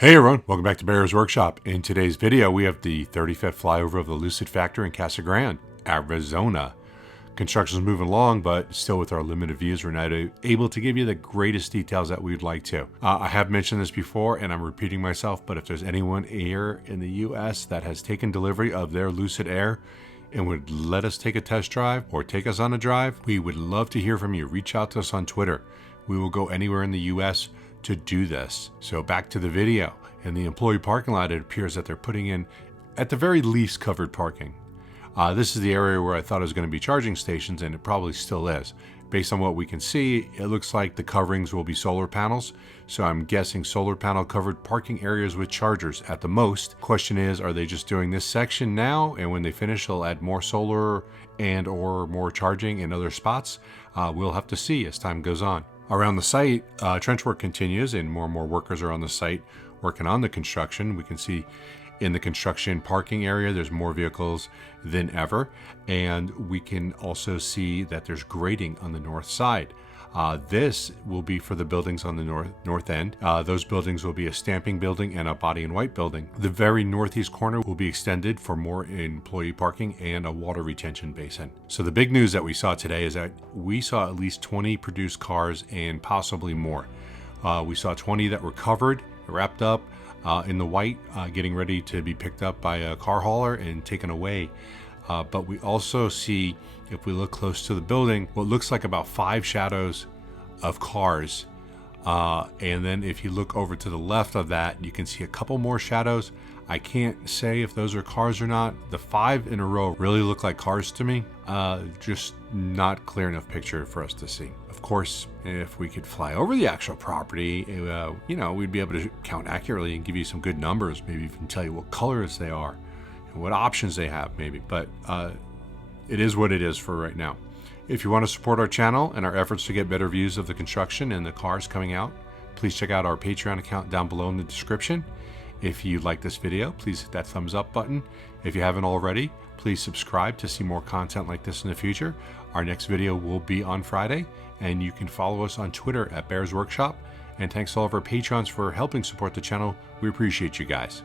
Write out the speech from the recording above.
Hey everyone, welcome back to Bear's Workshop. In today's video, we have the 35th flyover of the Lucid factory in Casa Grande, Arizona. Construction's moving along, but still with our limited views, we're not able to give you the greatest details that we'd like to. I have mentioned this before, and I'm repeating myself, but if there's anyone here in the US that has taken delivery of their Lucid Air and would let us take a test drive or take us on a drive, we would love to hear from you. Reach out to us on Twitter. We will go anywhere in the US to do this. So back to the video. In the employee parking lot, it appears that they're putting in, at the very least, covered parking. This is the area where I thought it was going to be charging stations, and it probably still is. Based on what we can see, it looks like the coverings will be solar panels. So I'm guessing solar panel covered parking areas with chargers at the most. Question is, are they just doing this section now, and when they finish, they'll add more solar and or more charging in other spots? We'll have to see as time goes on. Around the site, trench work continues, and more workers are on the site working on the construction. We can see in the construction parking area, there's more vehicles than ever. And we can also see that there's grading on the north side. This will be for the buildings on the north end. Those buildings will be a stamping building and a body in white building. The very northeast corner will be extended for more employee parking and a water retention basin. So the big news that we saw today is that we saw at least 20 produced cars and possibly more. We saw 20 that were covered, wrapped up in the white, getting ready to be picked up by a car hauler and taken away. But we also see, if we look close to the building, what looks like about 5 shadows of cars. And then if you look over to the left of that, you can see a couple more shadows. I can't say if those are cars or not. The 5 in a row really look like cars to me. Just not clear enough picture for us to see. Of course, if we could fly over the actual property, we'd be able to count accurately and give you some good numbers, maybe even tell you what colors they are and what options they have maybe. But it is what it is for right now. If you want to support our channel and our efforts to get better views of the construction and the cars coming out, please check out our Patreon account down below in the description. If you like this video, please hit that thumbs up button. If you haven't already, please subscribe to see more content like this in the future. Our next video will be on Friday, and you can follow us on Twitter at Bears Workshop. And thanks to all of our patrons for helping support the channel. We appreciate you guys.